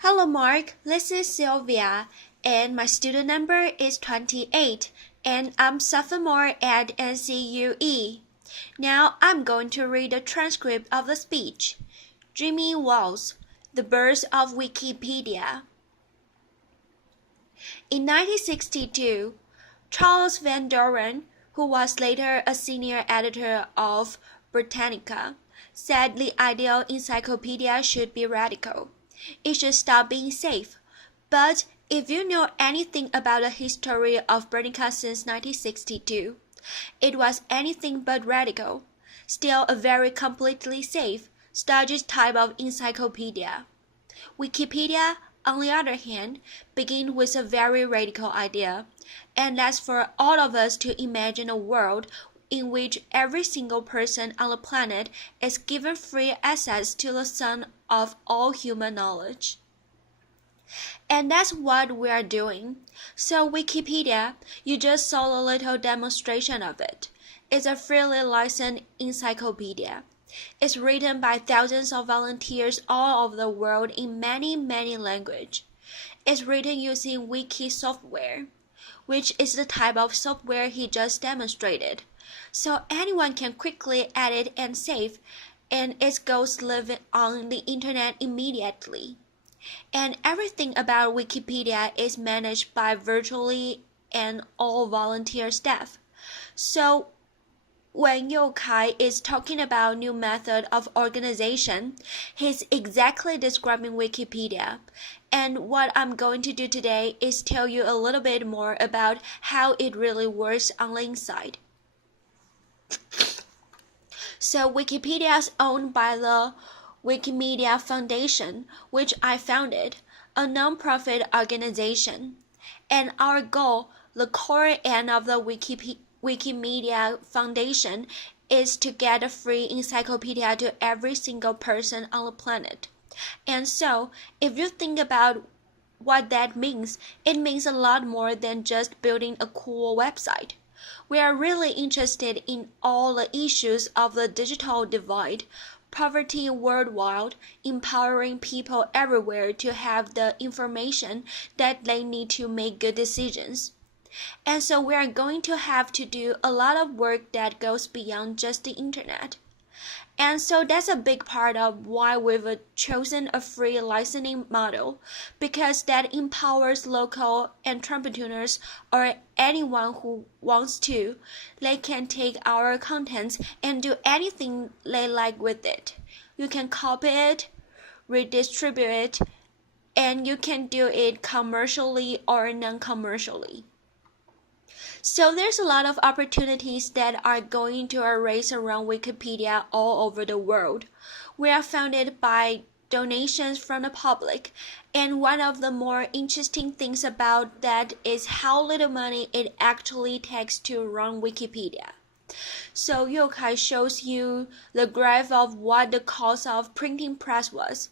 Hello, Mark. This is Sylvia, and my student number is 28, and I'm sophomore at NCUE. Now I'm going to read a transcript of the speech. Jimmy Wales, The Birth of Wikipedia. In 1962, Charles Van Doren, who was later a senior editor of Britannica, said the ideal encyclopedia should be radical. It should stop being safe. But if you know anything about the history of Britannica since 1962, it was anything but radical. Still a very completely safe, stodgy type of encyclopedia. Wikipedia, on the other hand, begins with a very radical idea, and that's for all of us to imagine a world in which every single person on the planet is given free access to the sun of all human knowledge. And that's what we are doing. So Wikipedia, you just saw a little demonstration of it. It's a freely licensed encyclopedia. It's written by thousands of volunteers all over the world in many, many languages. It's written using wiki software, which is the type of software he just demonstrated. So anyone can quickly edit and save, and it goes live on the internet immediately. And everything about Wikipedia is managed by virtually and all volunteer staff. So when Yokai is talking about new method of organization, he's exactly describing Wikipedia. And what I'm going to do today is tell you a little bit more about how it really works on the inside. So Wikipedia is owned by the Wikimedia Foundation, which I founded, a non-profit organization. And our goal, the core end of the Wikimedia Foundation, is to get a free encyclopedia to every single person on the planet. And so, if you think about what that means, it means a lot more than just building a cool website. We are really interested in all the issues of the digital divide, poverty worldwide, empowering people everywhere to have the information that they need to make good decisions. And so we are going to have to do a lot of work that goes beyond just the internet. And so that's a big part of why we've chosen a free licensing model, because that empowers local entrepreneurs or anyone who wants to. They can take our contents and do anything they like with it. You can copy it, redistribute it, and you can do it commercially or non-commercially. So there's a lot of opportunities that are going to arise around Wikipedia all over the world. We are funded by donations from the public, and one of the more interesting things about that is how little money it actually takes to run Wikipedia. So Yokai shows you the graph of what the cost of printing press was,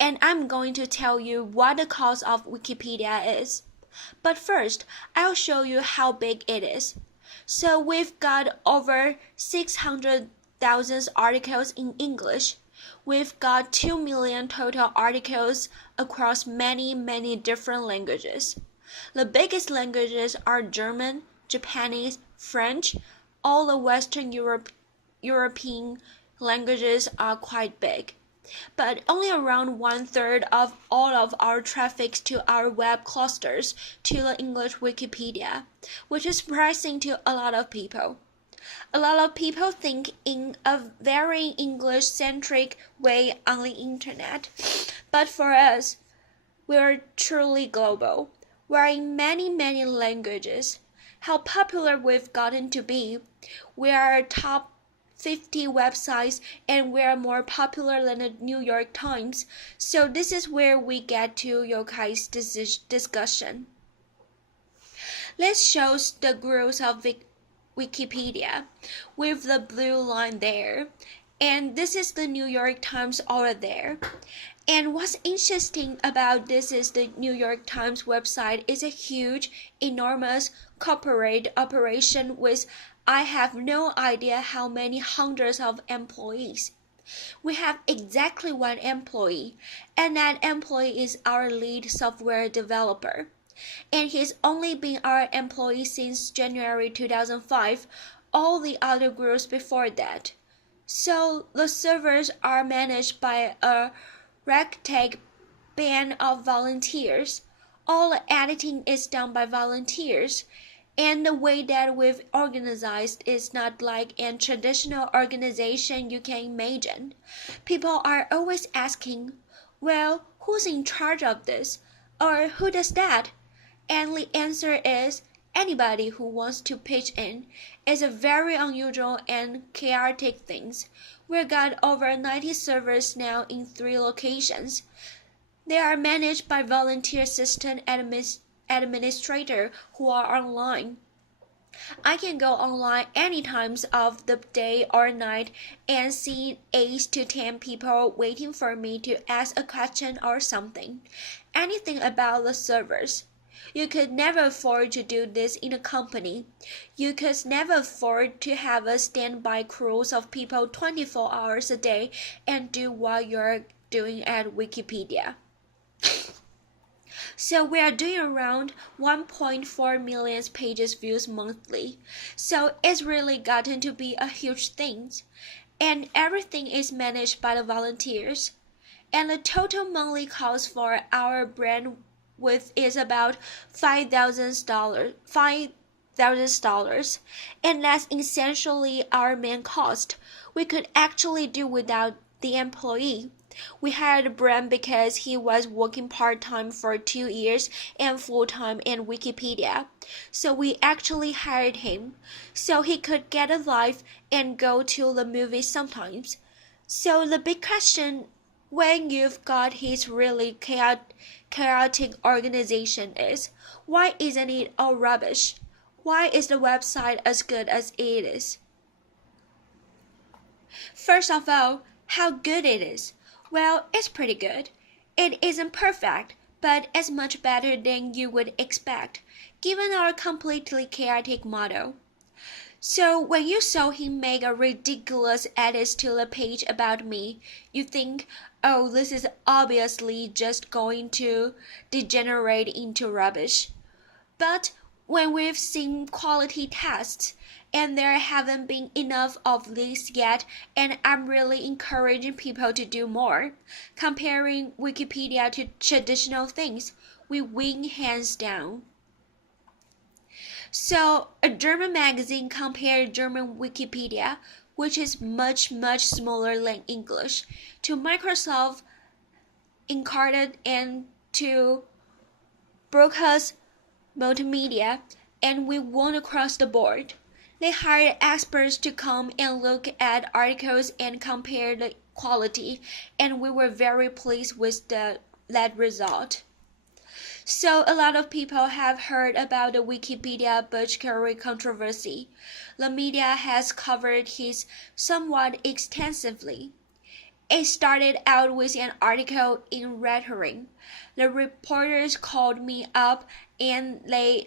and I'm going to tell you what the cost of Wikipedia is. But first, I'll show you how big it is. So we've got over 600,000 articles in English. We've got 2 million total articles across many, many different languages. The biggest languages are German, Japanese, French. All the Western European languages are quite big. But only around 1/3 of all of our traffic to our web clusters to the English Wikipedia, which is surprising to a lot of people. A lot of people think in a very English-centric way on the internet, but for us, we are truly global. We are in many, many languages. How popular we've gotten to be. We are top 50 websites, and we are more popular than the New York Times. So this is where we get to Yokai's discussion. Let's show the growth of Wikipedia with the blue line there. And this is the New York Times over there. And what's interesting about this is the New York Times website is a huge, enormous corporate operation with I have no idea how many hundreds of employees. We have exactly one employee, and that employee is our lead software developer. And he's only been our employee since January 2005, all the other groups before that. So the servers are managed by a ragtag band of volunteers. All the editing is done by volunteers. And the way that we've organized is not like a traditional organization you can imagine. People are always asking, well, who's in charge of this? Or who does that? And the answer is anybody who wants to pitch in. It's a very unusual and chaotic thing. We've got over 90 servers now in 3 locations. They are managed by volunteer system administrators who are online. I can go online any times of the day or night and see 8 to 10 people waiting for me to ask a question or something. Anything about the servers. You could never afford to do this in a company. You could never afford to have a standby crews of people 24 hours a day and do what you're doing at Wikipedia. So we are doing around 1.4 million pages views monthly. So it's really gotten to be a huge thing. And everything is managed by the volunteers. And the total monthly cost for our brand width is about $5,000, and that's essentially our main cost. We could actually do without the employee. We hired a brand because he was working part-time for 2 years and full-time in Wikipedia. So we actually hired him so he could get a life and go to the movies sometimes. So the big question when you've got his really chaotic organization is, why isn't it all rubbish? Why is the website as good as it is? First of all, how good it is. Well, it's pretty good. It isn't perfect, but it's much better than you would expect, given our completely chaotic model. So when you saw him make a ridiculous edit to the page about me, you think, oh, this is obviously just going to degenerate into rubbish. But when we've seen quality tests, and there haven't been enough of these yet, and I'm really encouraging people to do more. Comparing Wikipedia to traditional things, we win hands down. So, a German magazine compared German Wikipedia, which is much smaller than English, to Microsoft Encarta and to Broca's Multimedia, and we won across the board. They hired experts to come and look at articles and compare the quality, and we were very pleased with that result. So a lot of people have heard about the Wikipedia Butch Curry controversy. The media has covered his somewhat extensively. It started out with an article in Rhetoric. The reporters called me up and I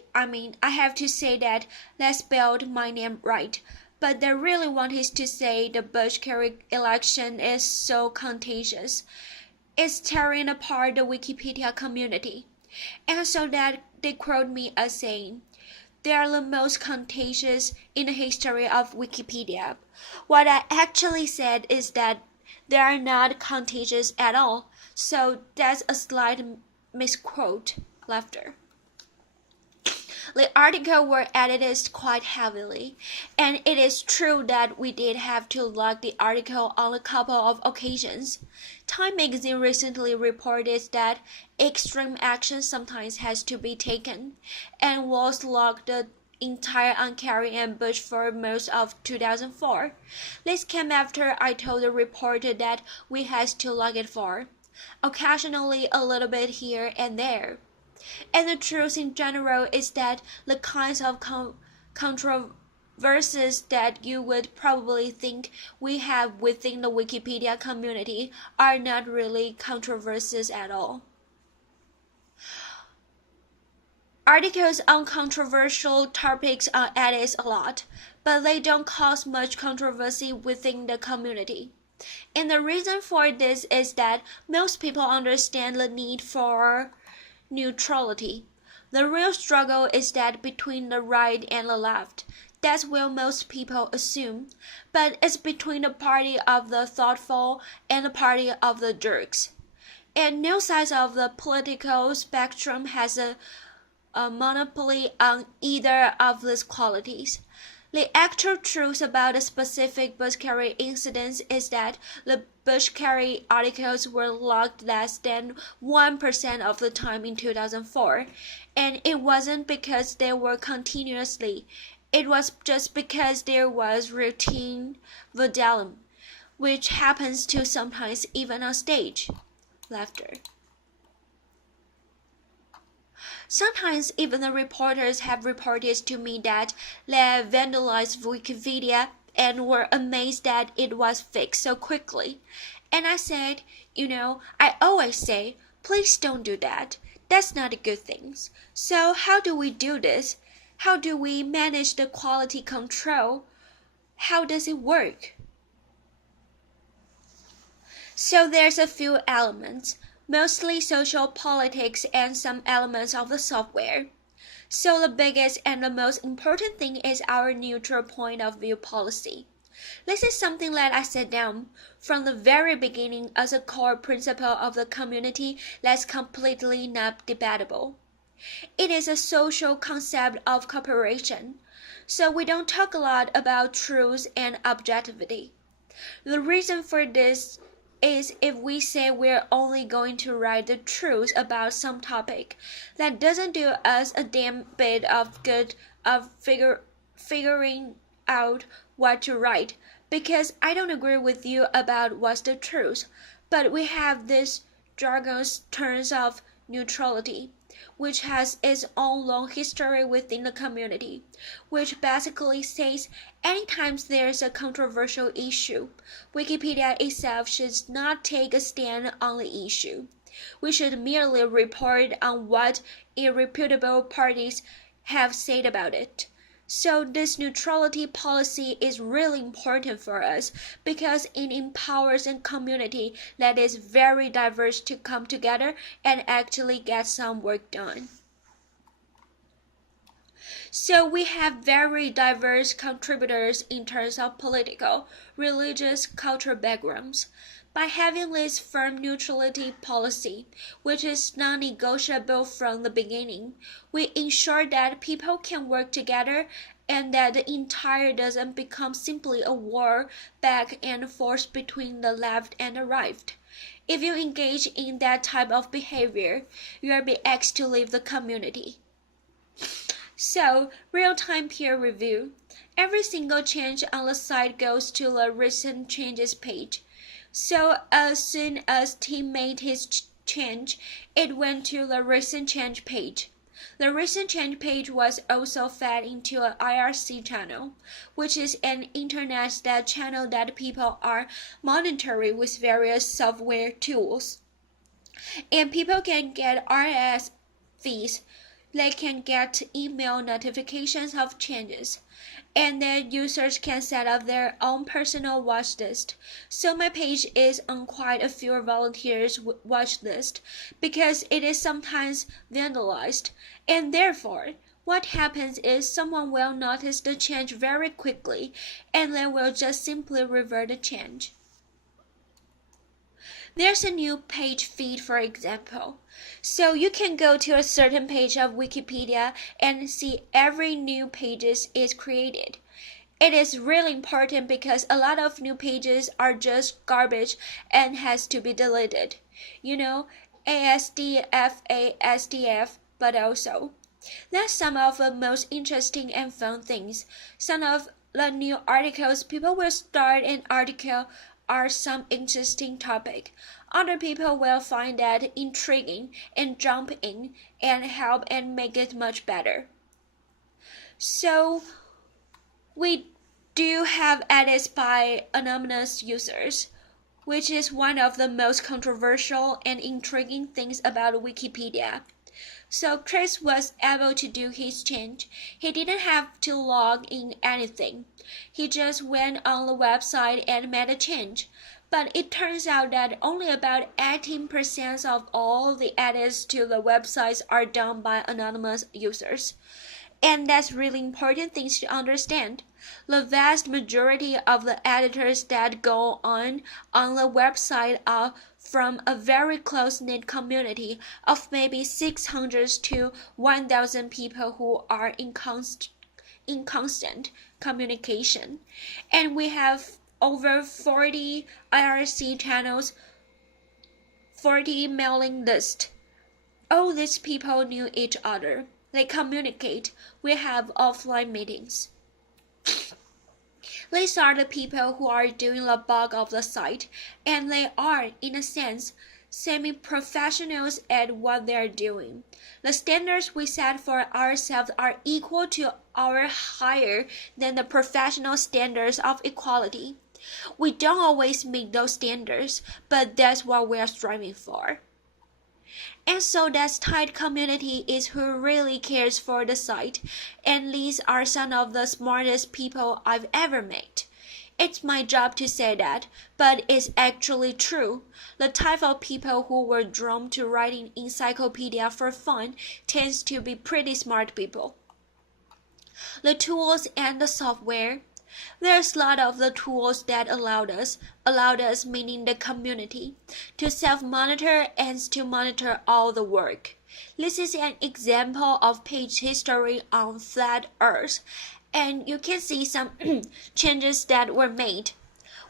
have to say that they spelled my name right, but they really wanted to say the Butch Curry election is so contagious. It's tearing apart the Wikipedia community. And so that they quote me as saying, they are the most contagious in the history of Wikipedia. What I actually said is that they are not contagious at all, so that's a slight misquote. Laughter. The article were edited quite heavily, and it is true that we did have to log the article on a couple of occasions. Time magazine recently reported that extreme action sometimes has to be taken, and was logged the entire Ankari and Bush for most of 2004. This came after I told the reporter that we had to log it for, occasionally a little bit here and there. And the truth in general is that the kinds of controversies that you would probably think we have within the Wikipedia community are not really controversies at all. Articles on controversial topics are added a lot, but they don't cause much controversy within the community. And the reason for this is that most people understand the need for neutrality. The real struggle is that between the right and the left. That's what most people assume, but it's between the party of the thoughtful and the party of the jerks. And no side of the political spectrum has a monopoly on either of these qualities. The actual truth about the specific Bushkari incidents is that the Bushkari articles were logged less than 1% of the time in 2004, and it wasn't because they were continuously. It was just because there was routine vandalism, which happens to sometimes even on stage. Laughter. Sometimes even the reporters have reported to me that they vandalized Wikipedia and were amazed that it was fixed so quickly. And I said, I always say, please don't do that. That's not a good thing. So how do we do this? How do we manage the quality control? How does it work? So there's a few elements, mostly social politics and some elements of the software. So the biggest and the most important thing is our neutral point of view policy. This is something that I set down from the very beginning as a core principle of the community that's completely not debatable. It is a social concept of cooperation, so we don't talk a lot about truth and objectivity. The reason for this is if we say we're only going to write the truth about some topic, that doesn't do us a damn bit of good of figuring out what to write, because I don't agree with you about what's the truth, but we have this jargon terms of neutrality, which has its own long history within the community, which basically says anytime there's a controversial issue, Wikipedia itself should not take a stand on the issue. We should merely report on what irreputable parties have said about it. So this neutrality policy is really important for us because it empowers a community that is very diverse to come together and actually get some work done. So we have very diverse contributors in terms of political, religious, cultural backgrounds. By having this firm neutrality policy, which is non-negotiable from the beginning, we ensure that people can work together and that the entire doesn't become simply a war back and forth between the left and the right. If you engage in that type of behavior, you will be asked to leave the community. So, real-time peer review. Every single change on the site goes to the recent changes page. So as soon as Tim made his change, it went to the recent change page. The recent change page was also fed into an IRC channel, which is an internet channel that people are monitoring with various software tools. And people can get RSS feeds. They can get email notifications of changes, and then users can set up their own personal watch list. So my page is on quite a few volunteers' watch list because it is sometimes vandalized, and therefore what happens is someone will notice the change very quickly and then will just simply revert the change. There's a new page feed, for example. So you can go to a certain page of Wikipedia and see every new pages is created. It is really important because a lot of new pages are just garbage and has to be deleted. ASDF, but also. That's some of the most interesting and fun things. Some of the new articles, people will start an article are some interesting topic. Other people will find that intriguing and jump in and help and make it much better. So we do have edits by anonymous users, which is one of the most controversial and intriguing things about Wikipedia. So Chris was able to do his change. He didn't have to log in anything. He just went on the website and made a change. But it turns out that only about 18% of all the edits to the websites are done by anonymous users. And that's really important things to understand. The vast majority of the editors that go on the website are from a very close-knit community of maybe 600 to 1,000 people who are in constant communication. And we have over 40 IRC channels, 40 mailing lists. All these people knew each other. They communicate. We have offline meetings. These are the people who are doing the bulk of the site, and they are, in a sense, semi-professionals at what they are doing. The standards we set for ourselves are equal to or higher than the professional standards of equality. We don't always meet those standards, but that's what we are striving for. And so that tight community is who really cares for the site, and these are some of the smartest people I've ever met. It's my job to say that, but it's actually true. The type of people who were drawn to writing encyclopedia for fun tends to be pretty smart people. The tools and the software. There's a lot of the tools that allowed us meaning the community, to self-monitor and to monitor all the work. This is an example of page history on Flat Earth, and you can see some changes that were made.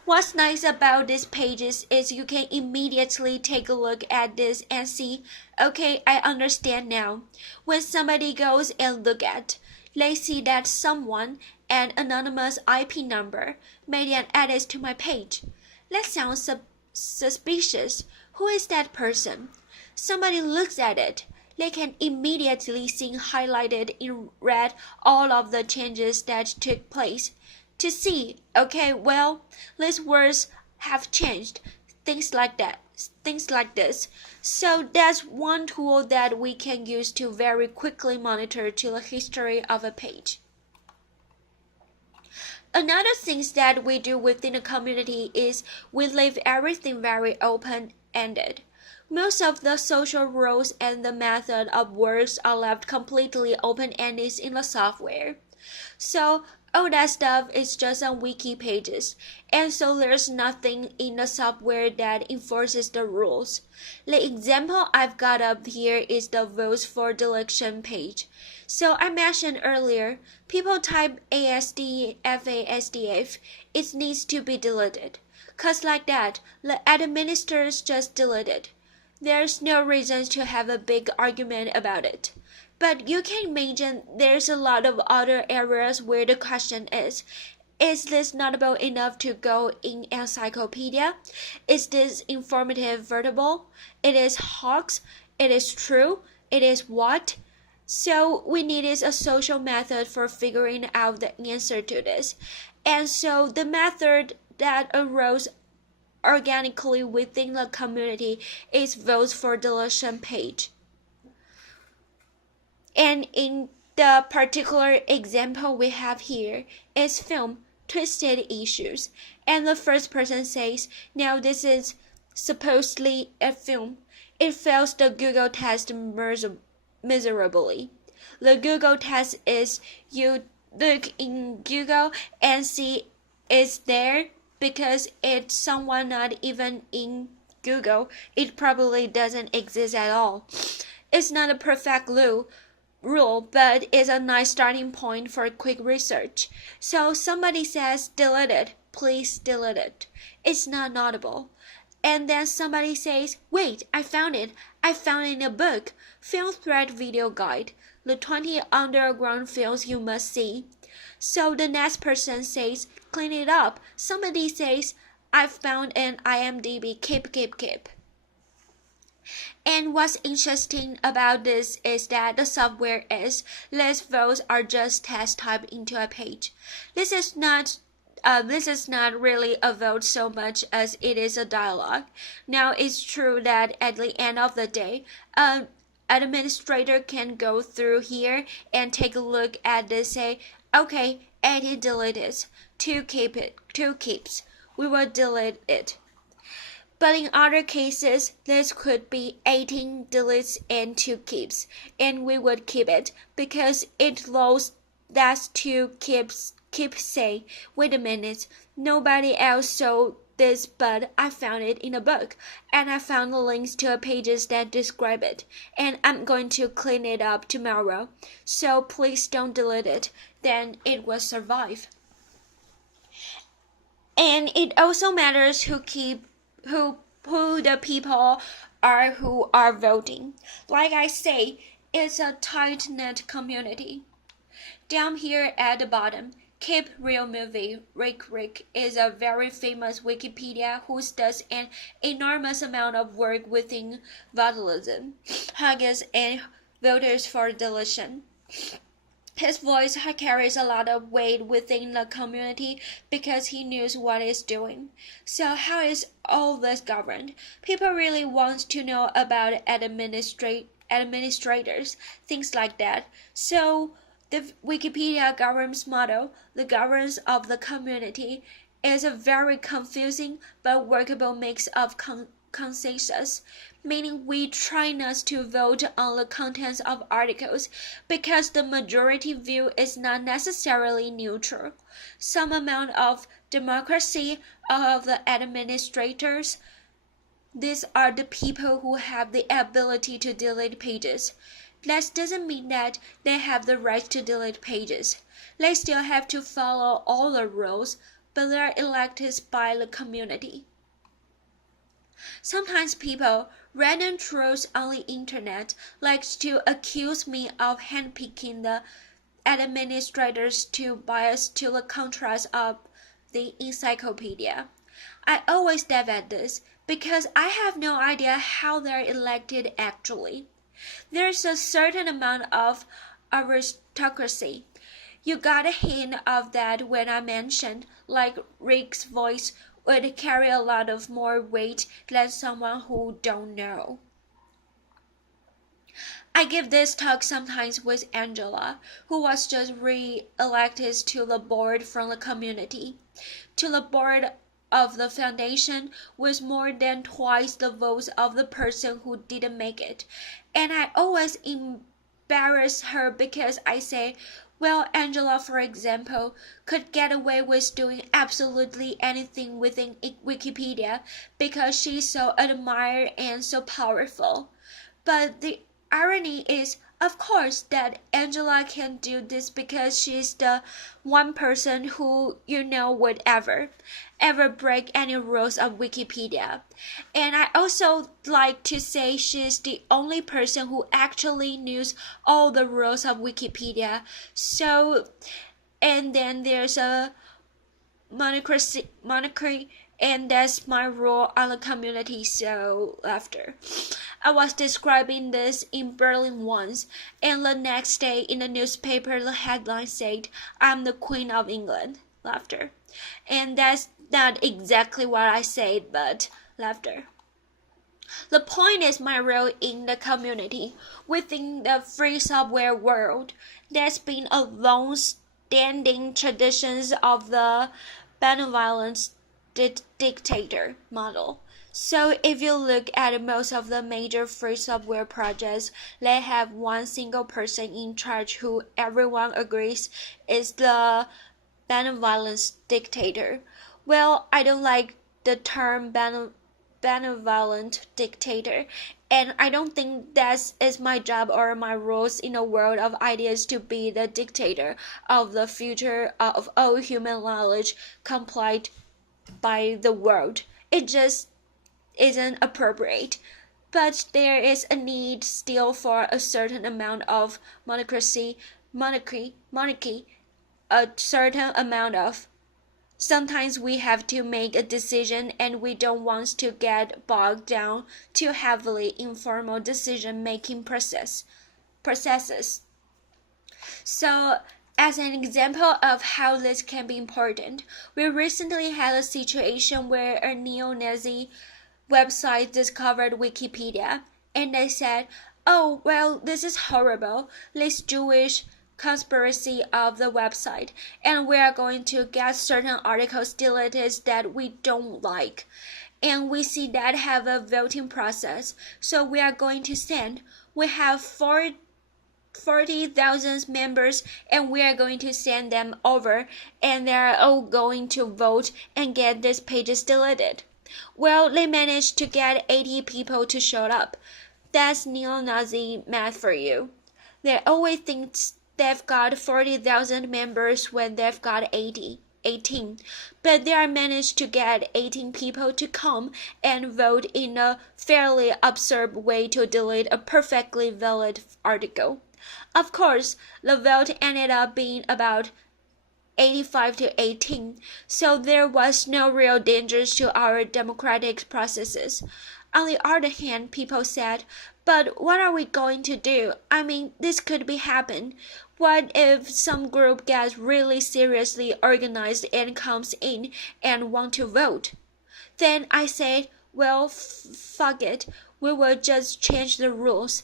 What's nice about these pages is you can immediately take a look at this and see, okay, I understand now. When somebody goes and look at, they see that someone, an anonymous IP number, made an edit to my page. That sounds suspicious. Who is that person? Somebody looks at it. They can immediately see highlighted in red all of the changes that took place. To see, okay, well, these words have changed. Things like that. Things like this. So that's one tool that we can use to very quickly monitor to the history of a page. Another thing that we do within the community is we leave everything very open-ended. Most of the social rules and the method of works are left completely open-ended in the software. So all that stuff is just on wiki pages, and so there's nothing in the software that enforces the rules. The example I've got up here is the votes for deletion page. So I mentioned earlier, people type ASD, FASDF, it needs to be deleted. Cause like that, the administrators just delete it. There's no reason to have a big argument about it. But you can imagine there's a lot of other areas where the question is this notable enough to go in encyclopedia? Is this informative vertible? It is hoax? It is true? It is what? So we needed a social method for figuring out the answer to this. And so the method that arose organically within the community is votes for deletion page. And in the particular example we have here is film Twisted Issues. And the first person says, now this is supposedly a film. It fails the Google test miserably. The Google test is you look in Google and see it's there because it's someone not even in Google. It probably doesn't exist at all. It's not a perfect rule, but it's a nice starting point for quick research. So somebody says, delete it, please delete it. It's not notable. And then somebody says, wait, I found it in a book, Film Thread Video Guide, the 20 underground films you must see. So the next person says, clean it up. Somebody says, I found an IMDb, keep. And what's interesting about this is that the software is less votes are just text typed into a page. This is not really a vote so much as it is a dialogue. Now it's true that at the end of the day, an administrator can go through here and take a look at this, say, okay, edit delete it, two keeps. We will delete it. But in other cases, this could be 18 deletes and 2 keeps, and we would keep it because it allows us to keep saying, wait a minute, nobody else saw this, but I found it in a book, and I found the links to pages that describe it, and I'm going to clean it up tomorrow, so please don't delete it, then it will survive. And it also matters who the people are who are voting. Like I say, it's a tight-knit community. Down here at the bottom, Keep Real Movie Rick is a very famous Wikipedia who does an enormous amount of work within vandalism, hackers, and voters for deletion. His voice carries a lot of weight within the community because he knows what he's doing. So how is all this governed? People really want to know about administrators, things like that. So the Wikipedia governance model, the governance of the community, is a very confusing but workable mix of consensus, meaning we try not to vote on the contents of articles because the majority view is not necessarily neutral. Some amount of democracy of the administrators. These are the people who have the ability to delete pages. That doesn't mean that they have the right to delete pages. They still have to follow all the rules, but they are elected by the community. Sometimes people, random trolls on the internet, like to accuse me of handpicking the administrators to bias to the contrast of the encyclopedia. I always laugh at this because I have no idea how they're elected actually. There's a certain amount of aristocracy. You got a hint of that when I mentioned, like Rick's voice would carry a lot of more weight than someone who don't know. I give this talk sometimes with Angela, who was just re-elected to the board from the community, to the board of the foundation with more than twice the votes of the person who didn't make it. And I always embarrass her because I say, well, Angela, for example, could get away with doing absolutely anything within Wikipedia because she's so admired and so powerful. But the irony is, of course, that Angela can do this because she's the one person who would ever break any rules of Wikipedia. And I also like to say she's the only person who actually knows all the rules of Wikipedia. So, and then there's a monarchy, and that's my role on the community, so laughter. I was describing this in Berlin once, and the next day in the newspaper the headline said, I'm the Queen of England, laughter. And that's not exactly what I said, but laughter. The point is my role in the community, within the free software world. There's been a long-standing traditions of the benevolent dictator model. So if you look at most of the major free software projects, they have one single person in charge who everyone agrees is the benevolent dictator. Well, I don't like the term benevolent dictator, and I don't think that is my job or my roles in a world of ideas to be the dictator of the future of all human knowledge complied by the world. It just isn't appropriate. But there is a need still for a certain amount of monarchy, a certain amount of. Sometimes we have to make a decision and we don't want to get bogged down too heavily in formal decision-making processes. So, as an example of how this can be important, we recently had a situation where a neo-Nazi website discovered Wikipedia, and they said, oh, well, this is horrible, this Jewish conspiracy of the website, and we are going to get certain articles deleted that we don't like. and we see that have a voting process. So we are going to send. We have 40,000 members, and we are going to send them over, and they are all going to vote and get these pages deleted. Well, they managed to get 80 people to show up. That's neo-Nazi math for you. They always think they've got 40,000 members when they've got 18, but they are managed to get 18 people to come and vote in a fairly absurd way to delete a perfectly valid article. Of course, the vote ended up being about 85 to 18, so there was no real danger to our democratic processes. On the other hand, people said, but what are we going to do? I mean, this could be happen. What if some group gets really seriously organized and comes in and want to vote? Then I said, well, fuck it. We will just change the rules.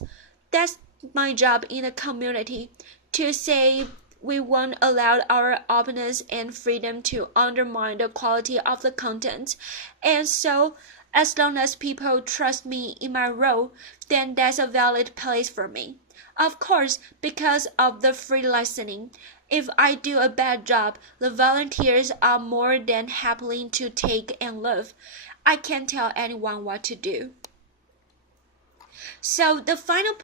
That's my job in the community, to say we won't allow our openness and freedom to undermine the quality of the content. And so, as long as people trust me in my role, then that's a valid place for me. Of course, because of the free listening, if I do a bad job, the volunteers are more than happy to take and leave. I can't tell anyone what to do. So the final